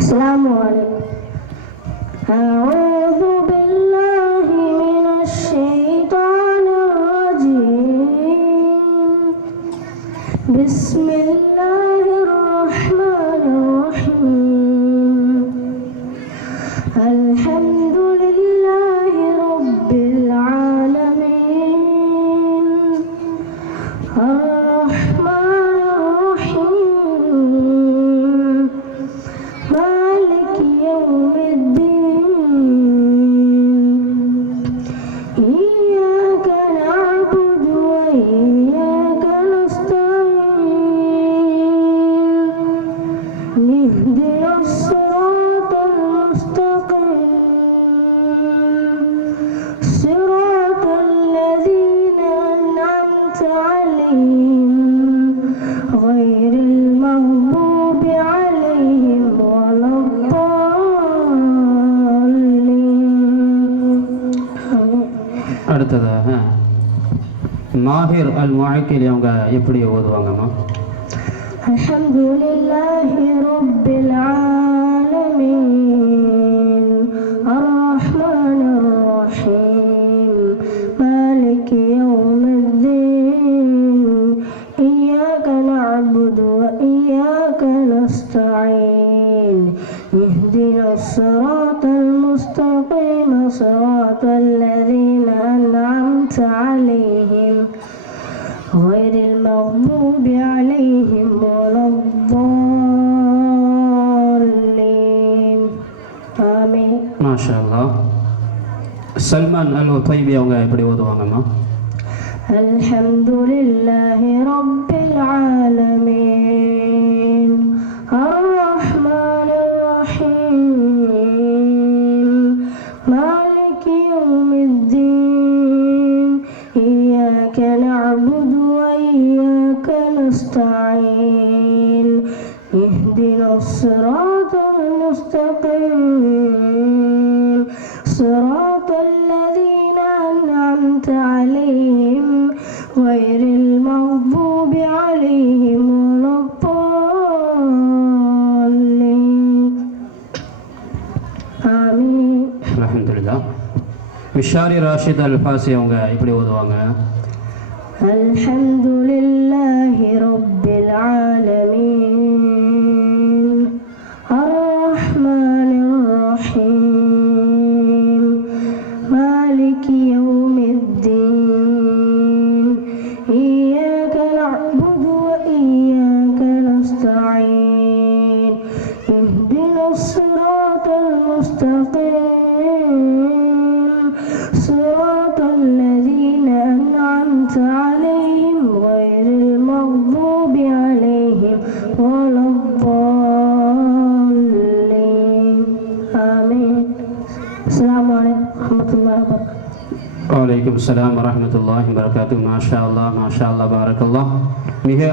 السلام عليكم. أعوذ بالله من الشيطان الرجيم. بسم الله الرحمن الرحيم. الحمد لله رب العالمين. الرحمن الرحيم. مالك يوم الدين. إياك نعبد وإياك نستعين. اهدنا الصراط المستقيم. صراط الذين أنعمت عليهم غير المغضوب عليهم ولا الضالين. அடுத்ததாக மாஹிர் அல் முஅக்கில் அவங்க எப்படி ஓதுவாங்கம்மா? அல்ஹம்துலில்லாஹி ரப்பில் ஆலமீன். அர்ரஹ்மானிர் ரஹீம். மாலிகி யௌமிddin. இய்யாக நஅபுது வ இய்யாக நஸ்தஈன். இஹ்தினஸ் ஸிராத்தல் முஸ்தகீம். ஸிராத்தல் லதீன அன்அம்த அலைஹிம் غير المغضوب عليهم ولا الضالين. آمين. மாஷா அல்லாஹ். சல்மான் அல் உதைபி அவங்க எப்படி ஓதுவாங்கம்மா? الحمد لله رب العالمين. الرحمن الرحيم. مالك يوم الدين. إياك نعبد وإياك نستعين. اهدنا الصراط المستقيم. صراط الذين أنعمت عليهم غير المغضوب عليهم ولا الضالين. آمين. அல்ஹம்துலில்லாஹ். மிஷாரி ராஷித் அல் ஃபாசி அவங்க எப்படி ஓதுவாங்க? الحمد لله رب العالمين. الرحمن الرحيم. مالك يوم الدين. إياك نعبد وإياك نستعين. اهدنا الصراط المستقيم. صراط الذين أنعمت عليهم غير المغضوب عليهم ولا الضالين. آمين. السلام عليكم ورحمة الله وبركاته. வலைக்கும் ஸலாம் வரஹ்மத்துல்லாஹி வபரகாத்துஹு. மாஷா அல்லாஹ் மாஷா அல்லாஹ் பாரக்கல்லாஹ். மிக